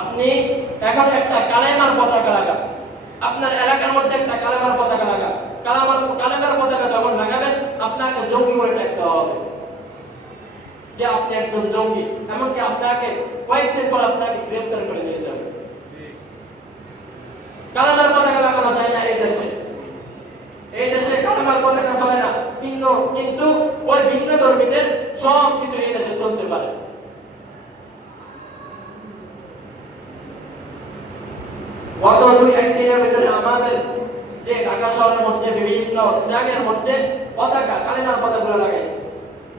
আপনি এখন একটা কালেমার পতাকা লাগান, আপনার এলাকার মধ্যে একটা কালেমার পতাকা লাগান। কালেমার পতাকা যখন লাগাবেন আপনাকে জঙ্গি বলে ট্যাগ দেওয়া হবে যে আপনি একজন জঙ্গি, এমনকি আপনাকে কয়েকদিন পর আপনাকে গ্রেফতার করে নিয়ে যাবে। কালেমার পতাকা লাগানো যায় না এই দেশে, এই দেশে কালেমার পতাকা চলে না, কিন্তু ওই ভিন্ন ধর্মীদের সব কিছু এই দেশে চলতে পারে। গত 2-1 দিনের ভিতরে আমাদের যে ঢাকা শহরের মধ্যে বিভিন্ন জায়গার মধ্যে পতাকা কালেমার পতাকাগুলো লাগাইছে,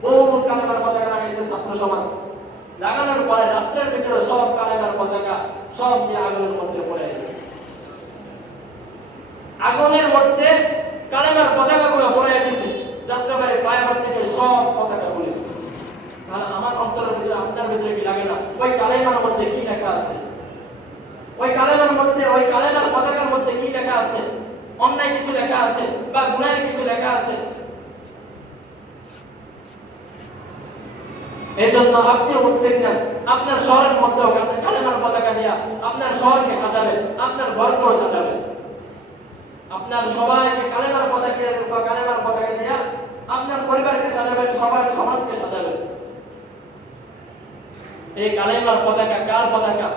বহু কালেমার পতাকা লাগাইছে ছাত্র সমাজ। লাগানোর পরে রাত্রের ভিতরে সব কালেমার পতাকা সব দিয়ে আগুনের মধ্যে পড়ে গেছে। আগুনের মধ্যে কালেমার পতাকাগুলো পড়ে গেছে, যাত্রাবাড়ি ফ্লাইওভার থেকে সব পতাকা গুলো। তাহলে আমার অন্তরের ভিতরে আপনার ভিতরে কি লাগে না ওই কালেমার মধ্যে কি লেখা আছে? ওই কালেমার মধ্যে, ওই কালেমার পতাকার মধ্যে কি লেখা আছে? অন্যায় কিছু লেখা আছে বা গুনাহের কিছু লেখা আছে? এজন্য আপনি উদ্যোগ নেন, আপনার শহরের মধ্যেও কালেমার পতাকা দিয়া আপনার শহরকে সাজাবেন, আপনার ঘরকেও সাজাবেন। আপনার সবাইকে কালেমার পতাকা দিয়া আপনার পরিবারকে সাজাবেন, সবার সমাজকে সাজাবেন। এই কালেমার পতাকা কার পতাকা?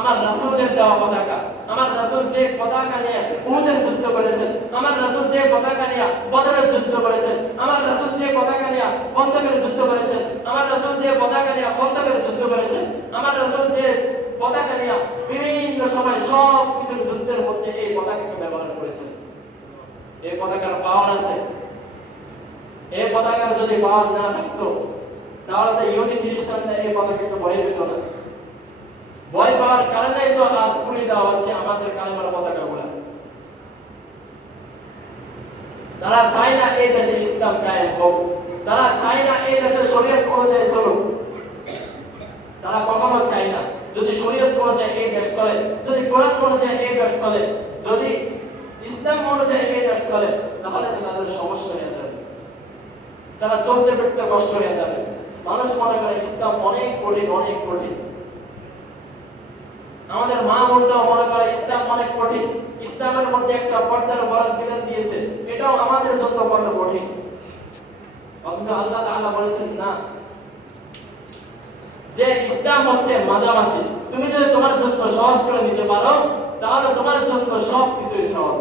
আমার রাসূলের দেওয়া পতাকা। আমার রাসূল যে পতাকা নিয়ে উহুদের যুদ্ধ করেছেন, আমার রাসূল যে পতাকা নিয়ে বদরের যুদ্ধ করেছেন, আমার রাসূল যে পতাকা নিয়ে খন্দকের যুদ্ধ করেছেন, আমার রাসূল যে পতাকা নিয়ে খন্দকের যুদ্ধ করেছেন, আমার রাসূল যে পতাকা নিয়ে বিভিন্ন সময় সব কিছু যুদ্ধের মধ্যে এই পতাকাকে ব্যবহার করেছেন। এই পতাকার পাওয়ার আছে। এই পতাকার যদি পাওয়ার না থাকতো তাহলে তো ইহুদি খ্রিস্টানরা এই পতাকাকে ভয় পেত না। ভয় পাওয়ার কারণেই তো আজ পুড়িয়ে দেওয়া হচ্ছে আমাদের কালেমার পতাকাগুলো। তারা চায় না এই দেশে ইসলাম কায়েম হোক, তারা চায় না এই দেশে শরীয়ত অনুযায়ী চলুক। তারা কখনো চায় না যদি শরীয়ত অনুযায়ী এই দেশ চলে, যদি কোরআন অনুযায়ী এই দেশ চলে, যদি ইসলাম অনুযায়ী এই দেশ চলে, তাহলে তো তাদের সমস্যা হয়ে যাবে, তারা চলতে ফিরতে কষ্ট হয়ে যাবে। মানুষ মনে করে ইসলাম অনেক কঠিন, অনেক কঠিন। আমাদের মা বোনরাও মনে করে ইসলাম অনেক কঠিন, ইসলামের মধ্যে একটা পর্দার বরাস বিধান দিয়েছে, এটাও আমাদের জন্য কত কঠিন। অথচ আল্লাহ তাআলা বলেছেন না, যে ইসলাম হচ্ছে মাঝামাঝি। তুমি যদি তোমার জন্য সহজ করে নিতে পারো তাহলে তোমার জন্য সবকিছুই সহজ।